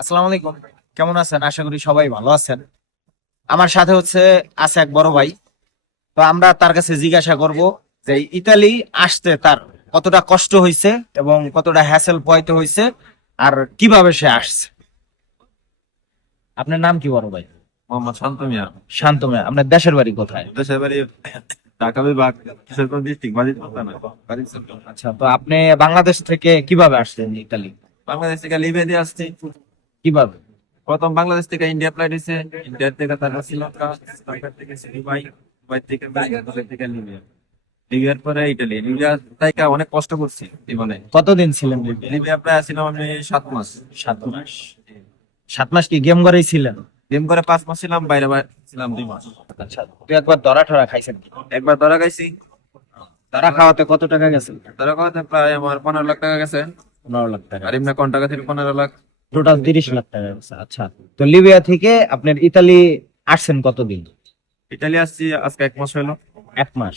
আসসালামু আলাইকুম। কেমন আছেন? আশা করি সবাই ভালো আছেন। আমার সাথে হচ্ছে আছে এক বড় ভাই। তো আমরা তার কাছে জিজ্ঞাসা করব যে ইতালি আসতে তার কতটা কষ্ট হয়েছে এবং কতটা হ্যাসেল পয়তে হয়েছে আর কীভাবে সে আসছে? আপনার নাম কি বড় ভাই? মোহাম্মদ শান্ত মিয়া। শান্ত মেয়া। আপনার দেশের বাড়ি কোথায়? দেশের বাড়ি ঢাকা বিভাগ কিশোরগঞ্জ ডিস্ট্রিক্ট বাড়ি না বাড়ি আচ্ছা তো আপনি বাংলাদেশ থেকে কীভাবে আসছেন ইতালি? বাংলাদেশ থেকে লিবিয়া দিয়ে আসছি। কীভাবে? প্রথম বাংলাদেশ থেকে ইন্ডিয়া ফ্লাইট হয়েছে ইন্ডিয়া থেকে তারপর শ্রীলঙ্কা শ্রীলঙ্কা থেকে দুবাই দুবাই থেকে দুবাই থেকে লিবিয়া। লিবিয়ার পরে ইটালি। লিবিয়া তাইকা অনেক কষ্ট করছি জীবনে। কতদিন ছিলেন লিবিয়া? প্রায় আমি সাত মাস। সাত মাস? সাত মাস কি গেম ঘরেই ছিলেন? গেম করে পাঁচ মাস ছিলাম বাইরে বাইরে ছিলাম দুই মাস। আচ্ছা তুই একবার ধরা ঠরা খাইছেন একবার ধরা খাইছি। ধরা খাওয়াতে কত টাকা গেছে? ধরা খাওয়াতে প্রায় আমার পনেরো লাখ টাকা গেছে। পনেরো লাখ টাকা। আর এমনি কোন টাকা থেকে পনেরো লাখ? টোটাল তিরিশ লাখ টাকা। আচ্ছা তো লিবিয়া থেকে আপনার ইতালি আসছেন কতদিন? ইটালি আসছি আজকে এক মাস হলো। এক মাস।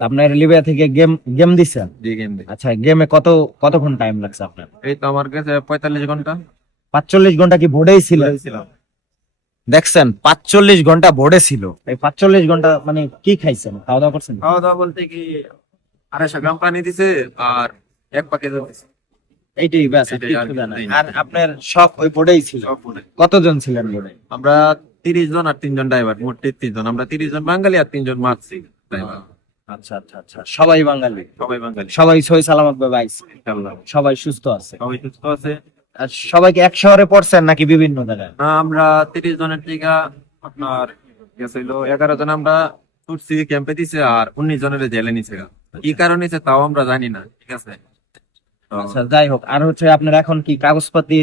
আপনার লিবিয়া থেকে গেম গেম দিচ্ছেন? দিয়ে গেম আচ্ছা গেমে কত কতক্ষণ টাইম লাগছে আপনার? এই তো আমার কাছে পঁয়তাল্লিশ ঘণ্টা। পাঁচচল্লিশ ঘণ্টা কি বোর্ডেই ছিল? দেখছেন পাঁচচল্লিশ ঘণ্টা বোর্ডে ছিল। এই পাঁচচল্লিশ ঘণ্টা মানে কি খাইছেন? খাওয়া দাওয়া করছেন? খাওয়া দাওয়া বলতে কি আড়াইশো গ্রাম পানি দিছে আর এক প্যাকেট দিছে। এইটাই ব্যাস আর আপনার সব ওই বোর্ডেই ছিল? কতজন ছিলেন বোর্ডে? আমরা তিরিশ জন আর তিনজন ড্রাইভার মোট তেত্রিশ জন। আমরা তিরিশ জন বাঙালি আর তিনজন মারছি ড্রাইভার আচ্ছা আচ্ছা আচ্ছা। সবাই বাঙালি? সবাই বাঙালি। সবাই সই সালামত ভাবে আইছে সবাই সুস্থ আছে? সবাই সুস্থ আছে। আর সবাইকে এক শহরে পড়ছেন নাকি বিভিন্ন জায়গায়? না, আমরা তিরিশ জনের থেকে আপনার গেছে এগারো জন আমরা ক্যাম্পে দিছে আর উনিশ জনের জেলে নিছে। কি কারণে তাও আমরা জানি না ঠিক আছে? আচ্ছা যাই হোক আর হচ্ছে আপনার এখন কি কাগজপাতি?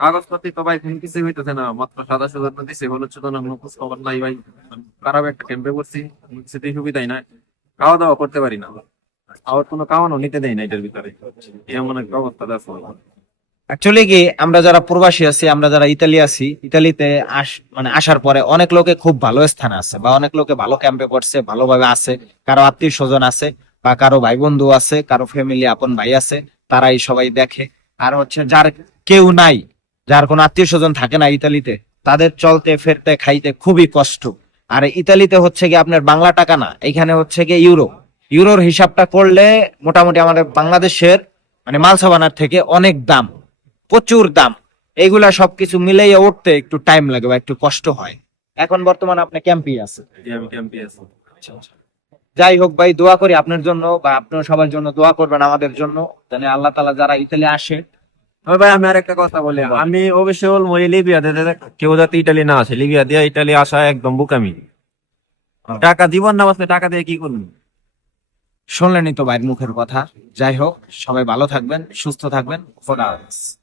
কাগজপত্র তো ভাই কিছু হইতেছে না মাত্র সাদা দিছে হলুদ না খোঁজ খবর নাই ভাই। খারাপ একটা ক্যাম্পে করছি কিছুতেই সুবিধাই নাই। খাওয়া দাওয়া করতে পারি না। আর কোনো নিতে দেয় না এটার ভিতরে। এমন একটা অবস্থা আছে অ্যাকচুয়ালি কি আমরা যারা প্রবাসী আছি আমরা যারা ইতালি আছি ইতালিতে আস মানে আসার পরে অনেক লোকে খুব ভালো স্থানে আছে বা অনেক লোকে ভালো ক্যাম্পে করছে ভালোভাবে আছে কারও আত্মীয় স্বজন আছে। বা কারও ভাই বন্ধু আছে কারও ফ্যামিলি আপন ভাই আছে তারাই সবাই দেখে। আর হচ্ছে যার কেউ নাই যার কোনো আত্মীয় স্বজন থাকে না ইতালিতে তাদের চলতে ফেরতে খাইতে খুবই কষ্ট। আর ইতালিতে হচ্ছে কি আপনার বাংলা টাকা না এখানে হচ্ছে কি ইউরো। ইউরোর হিসাবটা করলে মোটামুটি আমাদের বাংলাদেশের মানে মালসাবানার থেকে অনেক দাম প্রচুর দাম। এইগুলা সবকিছু মিলাইয়া উঠতে একটু টাইম লাগে বা একটু কষ্ট হয়। এখন বর্তমানে আপনি ক্যাম্পি আছে আমি ক্যাম্পে আছি। যাই হোক ভাই দোয়া করি আপনার জন্য বা আপনার সবার জন্য দোয়া করবেন আমাদের জন্য। জানি আল্লাহ তালা যারা ইতালি আসে। ভাই আমি আর একটা কথা বলি। আমি অবশ্যই বলব এই লিবিয়া কেউ যাতে ইটালি না আসে। লিবিয়া দিয়ে ইটালি আসা একদম বুকামি। টাকা জীবন না বাঁচলে টাকা দিয়ে কি করব? শুনলেনই তো ভাইয়ের মুখের কথা। যাই হোক সবাই ভালো থাকবেন সুস্থ থাকবেন। খোদা হাফেজ।